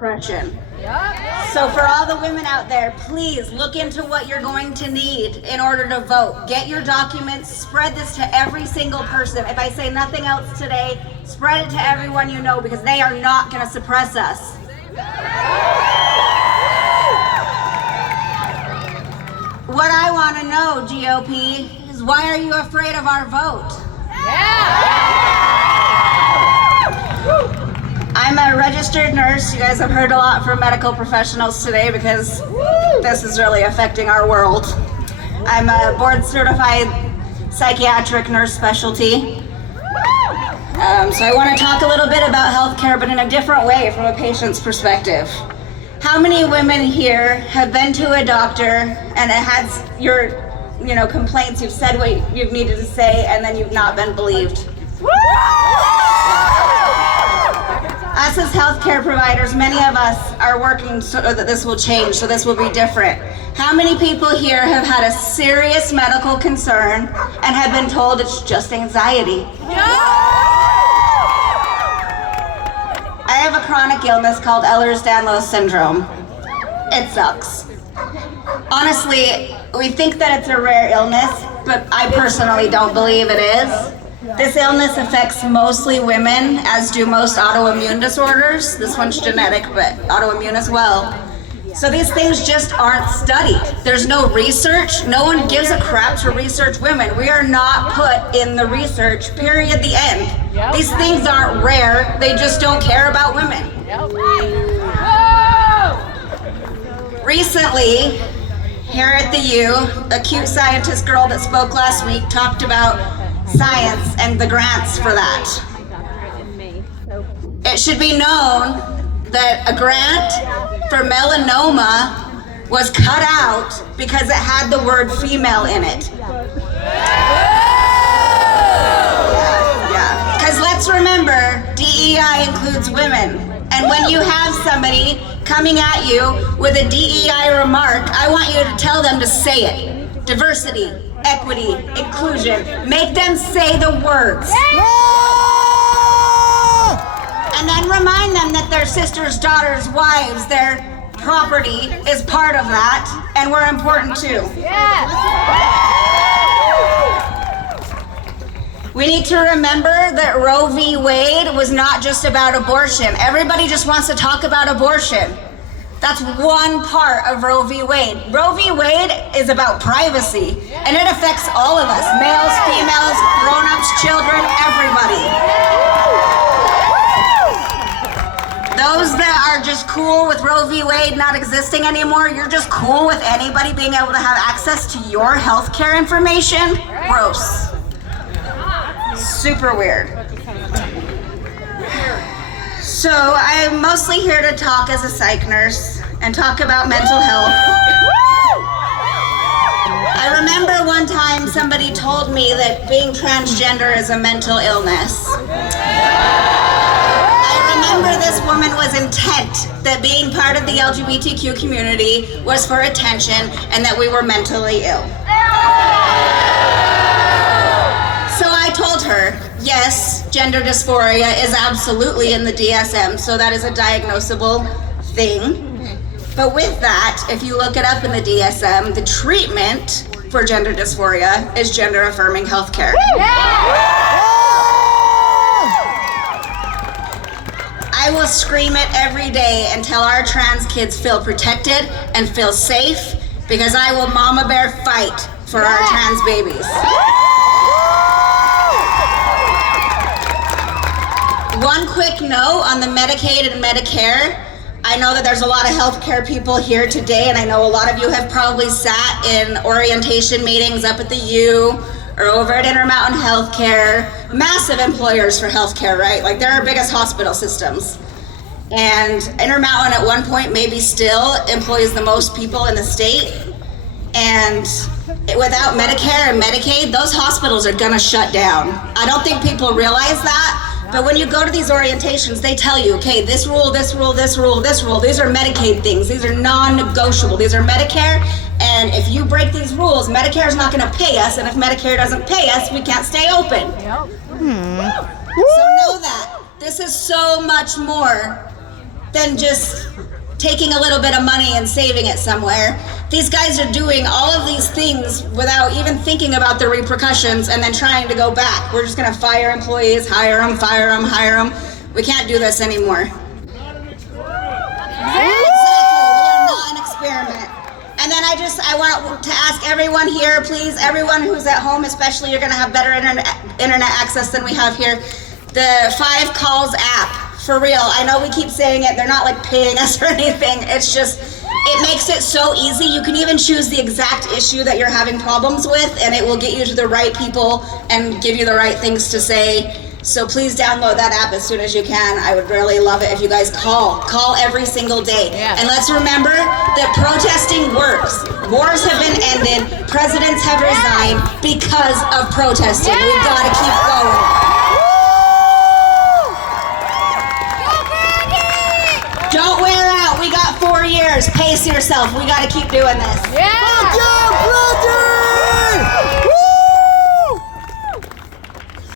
depression. So for all the women out there, please look into what you're going to need in order to vote. Get your documents, spread this to every single person. If I say nothing else today, spread it to everyone you know, because they are not going to suppress us. What I want to know, GOP, is why are you afraid of our vote? I'm a registered nurse. You guys have heard a lot from medical professionals today because this is really affecting our world. I'm a board certified psychiatric nurse specialty. So I want to talk a little bit about healthcare, but in a different way, from a patient's perspective. How many women here have been to a doctor and it has your, complaints, you've said what you've needed to say, and then you've not been believed? Us as healthcare providers, many of us are working so that this will change, so this will be different. How many people here have had a serious medical concern and have been told it's just anxiety? I have a chronic illness called Ehlers-Danlos syndrome. It sucks. Honestly, we think that it's a rare illness, but I personally don't believe it is. This illness affects mostly women, as do most autoimmune disorders. This one's genetic, but autoimmune as well. So these things just aren't studied. There's no research. No one gives a crap to research women. We are not put in the research, period, the end. These things aren't rare. They just don't care about women. Recently, here at the U, a cute scientist girl that spoke last week talked about science and the grants for that. It should be known that a grant for melanoma was cut out because it had the word female in it. Yeah. Because let's remember, DEI includes women. And when you have somebody coming at you with a DEI remark, I want you to tell them to say it. Diversity, equity, inclusion. Make them say the words. And then remind them that their sisters, daughters, wives, their property is part of that, and we're important too. We need to remember that Roe v. Wade was not just about abortion. Everybody just wants to talk about abortion. That's one part of Roe v. Wade. Roe v. Wade is about privacy, and it affects all of us, males, females, grown-ups, children, everybody. Those that are just cool with Roe v. Wade not existing anymore, you're just cool with anybody being able to have access to your healthcare information? Gross. Super weird. So I'm mostly here to talk as a psych nurse and talk about mental health. I remember one time somebody told me that being transgender is a mental illness. I remember this woman was intent that being part of the LGBTQ community was for attention and that we were mentally ill. So I told her, yes, gender dysphoria is absolutely in the DSM, so that is a diagnosable thing. But with that, if you look it up in the DSM, the treatment for gender dysphoria is gender affirming healthcare. I will scream it every day until our trans kids feel protected and feel safe, because I will mama bear fight for our trans babies. One quick note on the Medicaid and Medicare. I know that there's a lot of healthcare people here today, and I know a lot of you have probably sat in orientation meetings up at the U or over at Intermountain Healthcare. Massive employers for healthcare, right? Like, they're our biggest hospital systems. And Intermountain at one point maybe still employs the most people in the state. And without Medicare and Medicaid, those hospitals are gonna shut down. I don't think people realize that. But when you go to these orientations, they tell you, okay, this rule, this rule, this rule, this rule, these are Medicaid things. These are non-negotiable. These are Medicare, and if you break these rules, Medicare is not gonna pay us, and if Medicare doesn't pay us, we can't stay open. So know that. This is so much more than just taking a little bit of money and saving it somewhere. These guys are doing all of these things without even thinking about the repercussions and then trying to go back. We're just gonna fire employees, hire them, fire them, hire them. We can't do this anymore. Exactly, we are not an experiment. And then I want to ask everyone here, please, everyone who's at home, especially, you're gonna have better internet access than we have here. The 5 Calls app, for real. I know we keep saying it, they're not like paying us or anything. It's just, it makes it so easy. You can even choose the exact issue that you're having problems with, and it will get you to the right people and give you the right things to say. So please download that app as soon as you can. I would really love it if you guys call every single day. Yeah. And let's remember that protesting works. Wars have been ended, presidents have resigned because of protesting. Yeah. We've got to keep going. Don't wear out. We got 4 years. Pace yourself. We got to keep doing this. Yeah!